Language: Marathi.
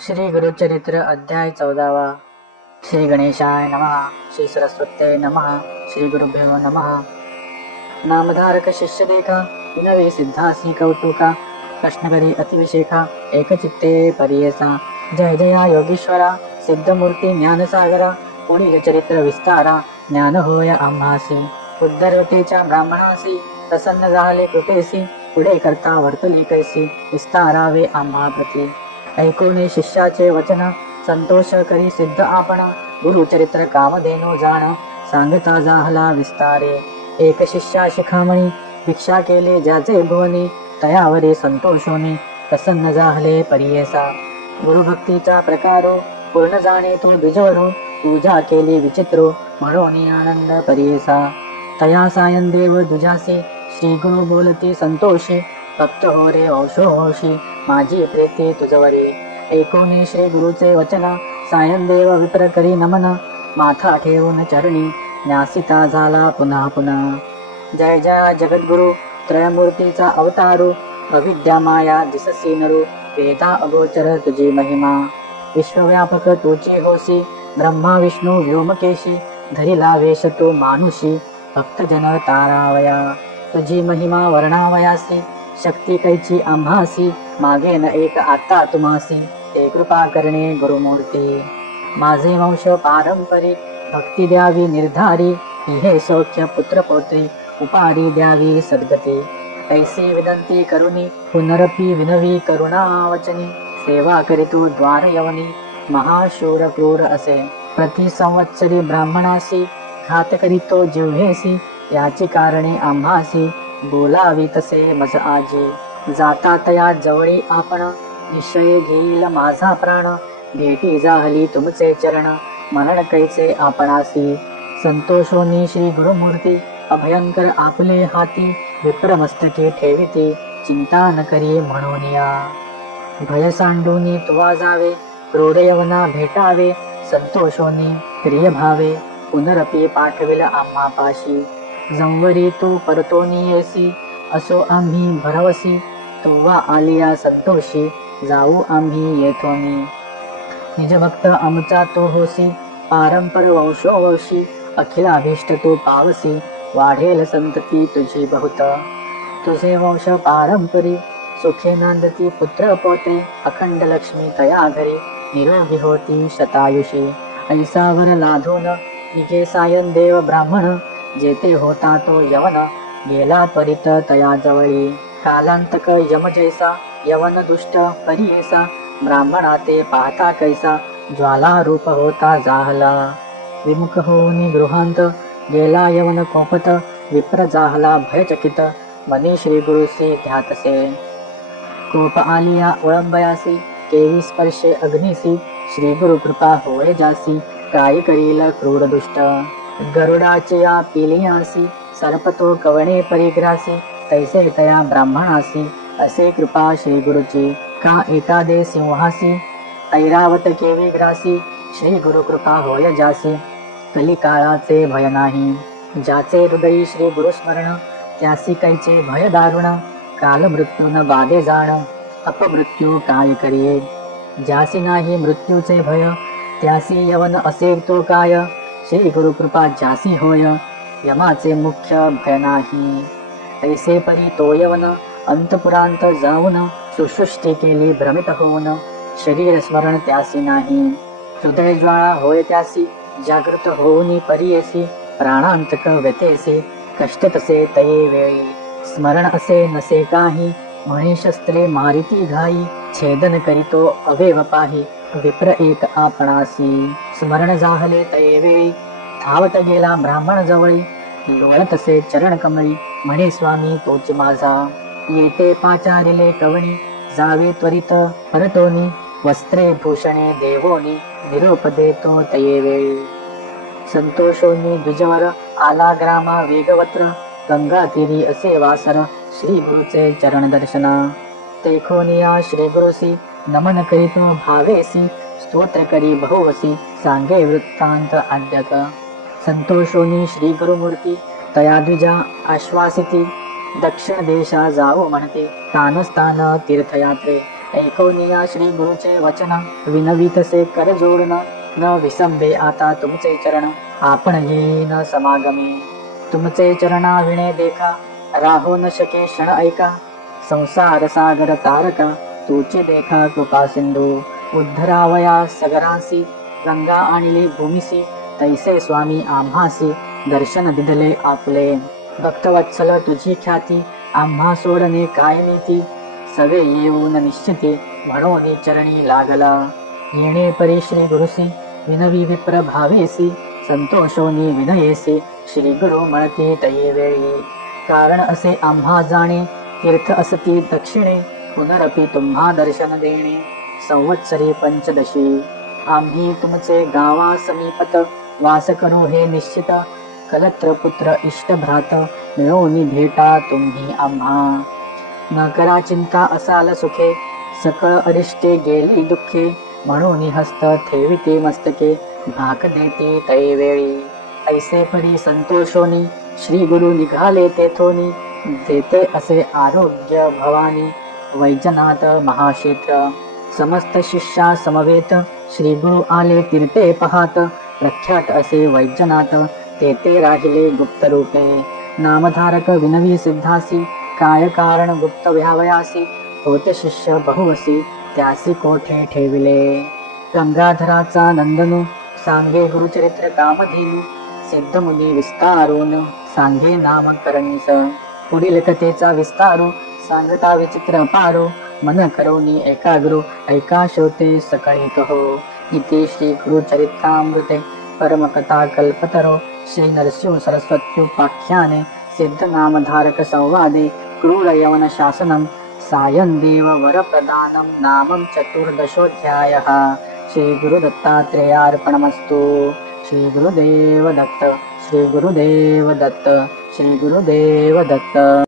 श्री गुरुचरित्र अध्याय 14वा। श्री गणेशाय नमः। श्री सरस्वत्यै नमः। श्री गुरुभ्यो नमः। नामधारक शिष्य देखा, विनवे सिद्धासी कौतुका, प्रश्नकरी अतिविशेखा, एकचित्ते परियेसा। जय जया योगीश्वरा, सिद्धमूर्ती ज्ञानसागरा, पुढील चरित्र विस्तारा, ज्ञान होय आम्हासी। उद्धरवतीच्या ब्राह्मणासी, प्रसन्न झाले कृपेसी, पुढे करता वर्तली कैसी, विस्तारावे आम्हा प्रती। ऐकोने शिष्याचे वचन, संतोष करी सिद्ध आपण, गुरुचरित्र कामधेनो जाण, सांगता जाहला विस्तारे। एक शिष्या शिखामणी, भिक्षा केले ज्याचे भुवनी, तयावरी संतोषोनी, प्रसन्न जाहले परियेसा। गुरुभक्तीचा प्रकारो, पूर्ण जाणे तो द्विजवरो, पूजा केली विचित्रो, म्हणून आनंद परियेसा। तया सायं देव दुजासी, श्री गुरु बोलती संतोषी, भक्त हो रे औषो होशी, माझी प्रीती तुझवरी। ऐकोने श्री गुरुचे वचन, सायं देव विप्र करी नमन, माथा ठेवून चरणी, न्यासिता झाला पुन्हा पुन्हा। जय जय जगद्गुरु, त्रयमूर्तीचा अवतारू, अविद्या माया दिससी नरू, वेदा अगोचर तुझी महिमा। विश्वव्यापक तुझी होसी, ब्रह्मा विष्णू व्योमकेशी, धरिला वेश तू मानुषी, भक्तजन तारावया। तुझी महिमा वर्णावयासी, शक्ती कैची आम्हासी, मागे न एक आता तुम्हासी, ते कृपा करणे गुरुमूर्ती। माझे वंश पारंपरिक, भक्ती द्यावी निर्धारी, हे सौख्य पुत्रपौत्री, उपाडी द्यावी सद्गती। ऐसी विनंती करुणी, पुनरपी विनवी करुणावचनी, सेवा करीतो द्वार यवनी, महाशूर क्रूर असे। प्रति संवत्सरी ब्राह्मणासी, घात करीतो जिव्हेसी, याची कारणे आम्हासी, बोलावी तसे मज आजी। जाता तया जवळी आपण, निश्चय घेईल माझा प्राण, भेटी जाहली तुमचे चरण, मरण कैचे आपणासी। संतोषोनी श्री गुरुमूर्ती, अभयंकर आपले हाती, विप्रमस्तके ठेविती, चिंता न करी म्हणून या। भय सांडूनी तुवा जावे, क्रोड यवना भेटावे, संतोषोनी प्रिय भावे, पुनरपी पाठविल आम्हा पाशी। जंवरी तू परतोनी येसी, असो आम्ही भरवसी, तुवा आलिया संतोषी, जाऊ आम्ही येथोनी। निजभक्त आमचा तो होसी, पारंपर वंशोवंशी, अखिलाभीष्ट तू पावसी, वाढेल संतती तुझी बहुत। तुझे वंश पारंपरी, सुखे नांदती पुत्र पोते, अखंड लक्ष्मी तया घरी, निरोगी होती शतायुषी। ऐसावर लाधून निघे सायं देव ब्राह्मण, जेते होता तो यवन, गेला त्वरित तया जवळी। कालांतक यम जैसा, यवन दुष्ट परियेसा, ब्राह्मणा ते पाहता कैसा, ज्वाला रूप होता जाहला। विमुख होऊन गृहांत, गेला यवन कोपत, विप्र जाहला भयचकित, मनी श्री गुरुसी ध्यातसे। कोप आलिया ओळंबयासी, केवी स्पर्शे अग्निसी, श्री गुरु कृपा होय जासी, काय करील क्रूर दुष्ट। गरुडाचे या पिलियासी, सर्पतो कवणे परिग्रासी, तैसे तया ब्राह्मणासी, असे कृपा श्री गुरुची। का एकादे सिंहासी, ऐरावत केवी ग्रासी, श्री गुरु कृपा होय जासी, कलिकाळाचे भय नाही। ज्याचे हृदयी श्री गुरु स्मरण, त्यासी कैचे भय दारुण, काल मृत्यू न बाधे जाण, अपमृत्यू काय करिये। ज्यासी नाही मृत्यूचे भय, त्यासी यवन असे तो काय, श्री गुरु कृपा ज्यासी होय, यमाचे मुख्य भय नाही। ऐसे परी तो यवन, अंतपुरांत जाऊन, सुसृष्टी केली भ्रमित होऊन, शरीर स्मरण त्यासी नाही। हृदय ज्वाळा होय त्यासी, जागृत होऊनी परियेसी, प्राणांतक व्यतेसी, कष्ट तसे तये वेळी। स्मरण असे नसे काही, म्हणे शस्त्रे मारिती घाई, छेदन करीतो अवेव पाही, विप्र एक आपणासी। स्मरण जाहले तये वेळी, धावत गेला ब्राह्मण जवळी, लोळतसे चरण कमळी, म्हणे स्वामी तोच माझा। येते पाचारिले कवणी, जावे त्वरित परतोनी, वस्त्रे भूषणे देवोनी, निरोप देतो तये वेळी। संतोषोनी द्विजवर, आला ग्रामा वेगवत्र, गंगा तीरी असे वासर, श्री गुरुचे चरण दर्शना। तेखोनिया श्री गुरुसी, नमन करीतो भावेसी, स्तोत्र करी बहुवसी, सांगे वृत्तांत आद्यक। संतोषोनी श्री गुरुमूर्ती, तया द्विजा आश्वासिती, दक्षिण देशा जाऊ म्हणते, स्थान तीर्थयात्रे, ऐकोनिया श्री गुरुचे वचन, विनवितसे कर जोडण, न विसंबे आता तुमचे चरण, आपण येईन समागमी. तुमचे चरणा विणे देखा, राहो न शके क्षण ऐका, संसार सागर तारका, तुचे देखा कृपा सिंधू. उद्धरावया सगरासी, गंगा आणली भूमिसी, तैसे स्वामी आम्हासी, दर्शन दिदले आपले. भक्तवत्सल तुझी ख्याती, आम्हा सोडणे काय नीती, सवे येऊन निश्चिती, म्हणून चरणी लागला. येणे परी श्री गुरुसी, विनवी विप्र भावेसी, संतोषोनी विनयेसी, श्री गुरु म्हणती तये वेळी. कारण असे आम्हा जाणे, तीर्थ असती दक्षिणे, पुनरपि तुम्हा दर्शन देणे, संवत्सरी पंचदशी. आम्ही तुमचे गावा समीपत, वास करू हे निश्चित, कलत्र पुत्र इष्ट भ्रात, मिळवून भेटा तुम्ही आम्हा. न करा चिंता असाल सुखे, सकळ अरिष्टे गेली दुःखे, म्हणून हस्त ठेविते मस्तके, भाक देते तै वेळी. ऐसे परी संतोषोनी, श्री गुरु निघाले तेथोनी, देते असे आरोग्य भवानी, वैजनाथ महाक्षेत्र. समस्त शिष्या समवेत, श्री गुरु आले तीर्थे पहात, प्रख्यात असे वैजनाथ, तेथे राहिले गुप्त रूपे. नामधारक विनवी सिद्धासी, काय कारण गुप्त व्यावयासी, होते शिष्य बहुवसी, त्यासी कोठे ठेविले. गंगाधराचा नंदनू, सांगे गुरुचरित्र कामधेनू, सिद्ध मुनी विस्तारून, सांगे नामकरणीस. पुढील कथेचा विस्तारू, सांगता विचित्र पारो, मन करोनी एकाग्रो, ऐका श्रोते सकाळी कहो. इति श्री गुरुचरित्रामृते परमकथा कल्पतरो, श्री नरसिंह सरस्वत्युपाख्याने, सिद्ध नामधारक संवादे, क्रूर यवन शासनम, सायं देव वरप्रदानं, नामं चतुर्दशोऽध्यायः. श्री गुरुदत्तात्रेयार्पणमस्तु. श्री गुरुदेव दत्त, श्री गुरुदेव दत्त, श्री गुरुदेव दत्त.